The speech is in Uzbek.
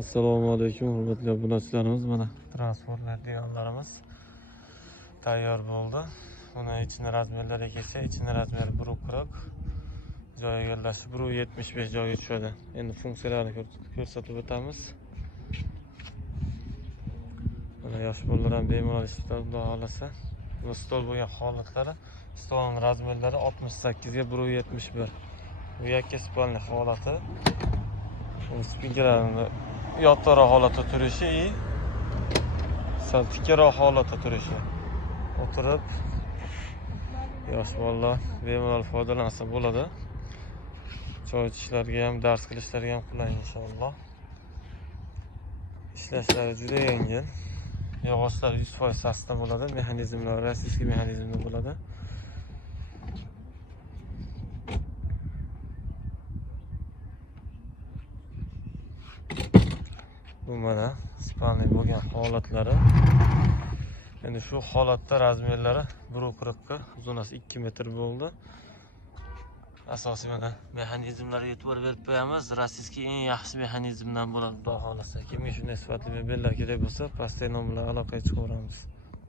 Assalomu alaykum hurmatli obunachilarimiz. Mana transformer deganlarimiz tayyor bo'ldi. Buni ichini razmerlariga kelsa, ichini razmeri 1.40, joyiga yo'llashi 1.75 joyga tushadi. Endi funksiyalarini ko'rsatib o'tamiz. Mana yosh bolalar ham bemalol ishlatadi, xudo xolasa. Bu stol bo'lgan holatlari, stolning razmerlari 68 ga 1.71. Bu yakka spalni holati. Spinkalarni yotoqroq holatda turishi и sal tikkaroq holatda turishi. O'tirib yosh bolalar bemalol foydalansa bo'ladi. Choy ichishlarga ham, dars qilishlarga ham qulay inshaalloh. Ishlashlari juda yengil. Yog'ochlar 100% sasdan bo'ladi, mexanizmlar rossiyskiy mexanizmda bo'ladi. Bu mana spalni bo'lgan holatlari. Endi shu holatda razmerlari 1.40 ga, uzunasi 2 metr bo'ldi. Asosiy mana mexanizmlarga e'tibor berib qo'yamiz. Rossiyskiy eng yaxshi mexanizmdan bo'ladi, xudo xolasa. Kimga shunday sifatli mebellar kerak bo'lsa, pastdagi nomer bilan aloqaga chiqaveramiz.